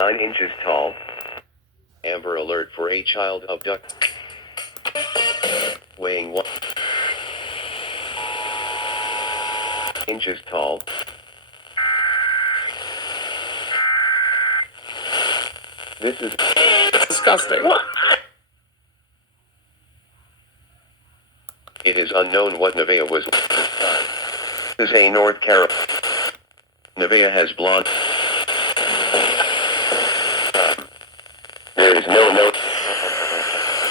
9 inches tall. Amber alert for a child abducted. Weighing 1 inches tall. This is disgusting. It is unknown what Nevaeh was this time. This is a North Carolina. Nevaeh has blonde. There is no note.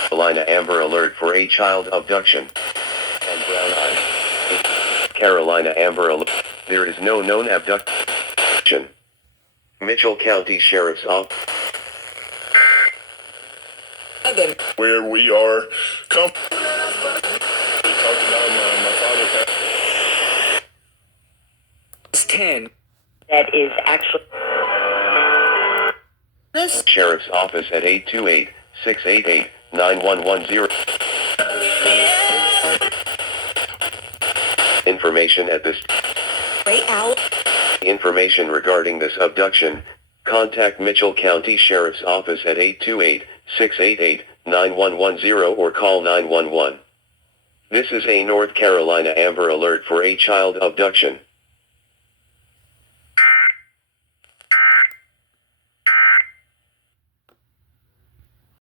Carolina Amber alert for a child abduction. And brown eyes. Carolina Amber alert. There is no known abduction. Mitchell County Sheriff's Office. Where we are my father passed. 10. That is actually This Sheriff's Office at 828-688-9110. Information at this. Information regarding this abduction, contact Mitchell County Sheriff's Office at 828-688-9110 or call 911. This is a North Carolina Amber alert for a child abduction.